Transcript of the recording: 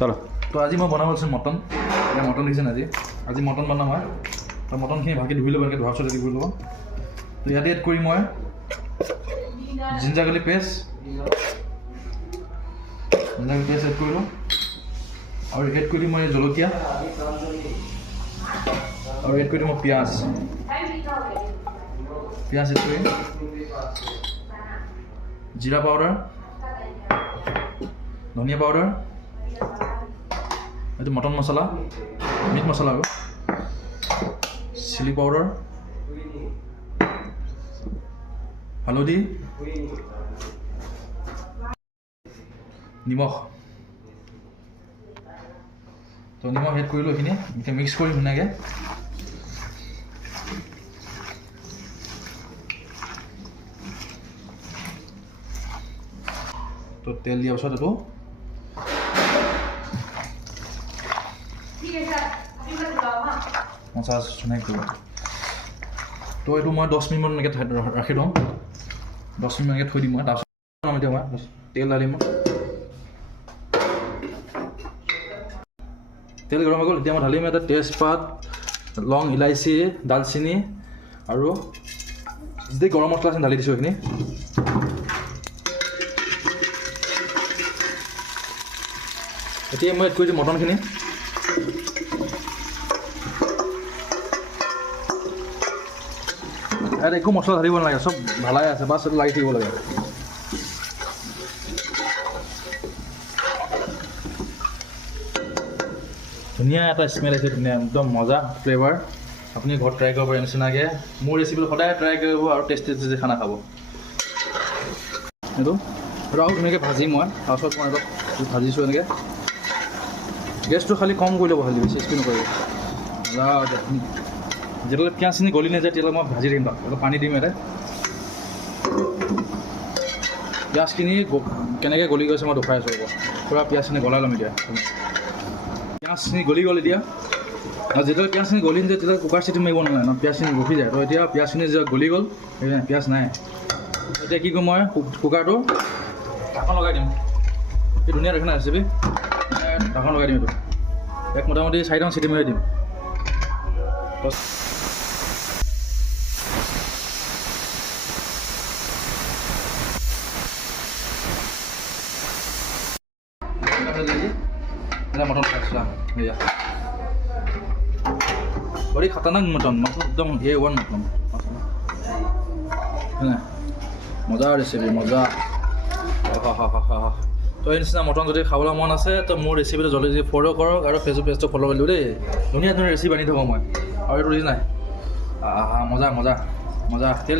চলো তো আজি মই বনাব লৈছোঁ মটন এতিয়া মটন দিছে আজি মটন বনাম হয় তো মটনখিনি ভালকৈ ধুই ল'ব এনেকৈ ধোৱাৰ পিছত ৰেডি কৰি ল'ব তো ইয়াতে এড কৰিম মই জিঞ্জাৰ গাৰ্লিক পেষ্ট এড কৰিলোঁ আৰু এড কৰি দিম মই জলকীয়া আৰু এড কৰি দিম মই পিঁয়াজ এড কৰিম জিৰা পাউডাৰ ধনিয়া পাউডাৰ এইটো মটন মছলা মিট মছলা আৰু চিলি পাউডাৰ হালধি নিমখ তো নিমখ এড কৰিলোঁ এইখিনি এতিয়া মিক্স কৰি ধুনীয়াকৈ তো তেল দিয়াৰ পিছত এইটো মচলা ধুনীয়াকৈ কৰিব তো এইটো মই 10 মিনিটমান এনেকৈ ৰাখি দিওঁ 10 মিনিট এনেকৈ থৈ দিম মই তাৰপিছত এতিয়া মই তেল ঢালিম তেল গৰম হৈ গ'ল এতিয়া মই ঢালিম এটা তেজপাত লং ইলাইচি দালচিনি আৰু যি গৰম মছলা আছে ঢালি দিছোঁ এইখিনি এতিয়া মই এড কৰি দিম মটনখিনি ইয়াত একো মছলা ঢালিব নালাগে চব ভালাই আছে বাছ এইটো লাগি থাকিব লাগে ধুনীয়া এটা স্মেল আছে ধুনীয়া একদম মজা ফ্লেভাৰ আপুনি ঘৰত ট্ৰাই কৰিব পাৰে নিচিনাকৈ মোৰ ৰেচিপিটো সদায় ট্ৰাই কৰিব আৰু টেষ্টি খানা খাব এইটো আৰু ধুনীয়াকৈ ভাজি মই তাৰপিছত মই অলপ ভাজিছোঁ এনেকৈ গেছটো খালি কম কৰি ল'ব খালি বেছি স্পীড নকৰিব যেতিয়ালৈ পিঁয়াজখিনি গলি নাযায় তেতিয়ালৈ মই ভাজি দিম অলপ পানী দিম ইয়াতে পিঁয়াজখিনি কেনেকৈ গলি গৈছে মই দেখুৱাই আছোঁ পূৰা পিঁয়াজখিনি গলাই ল'ম এতিয়া পিঁয়াজখিনি গলি গ'ল এতিয়া আৰু যেতিয়ালৈ পিঁয়াজখিনি গলি নাযায় তেতিয়ালৈ কুকাৰ চিটি মাৰিব নালাগে ন পিঁয়াজখিনি ৰখি যায় তো এতিয়া পিঁয়াজখিনি যেতিয়া গলি গ'ল পিঁয়াজ নাই এতিয়া কি কৰিম মই কুকাৰটো ঢাকন লগাই দিম এই ধুনীয়া দেখা নাই ৰেচিপি ঢাকন লগাই দিম এইটো এক মোটামুটি 4টামান চিটি মাৰি দিম मटन खाइছিলাম भैया बड़ी खतरनाक मटन एकदम A1 मटन मजा रेसिपी मजा तो এই নিচিনা মটন যদি খাবলৈ মন আছে তো মোৰ ৰেচিপিটো জলদি ফ'ল' কৰক আৰু ফেচবুক পেজটো ফ'ল' কৰি দিওঁ দেই ধুনীয়া ৰেচিপি আনি থ'ব মই আৰু এইটো নাই মজা মজা মজা তেল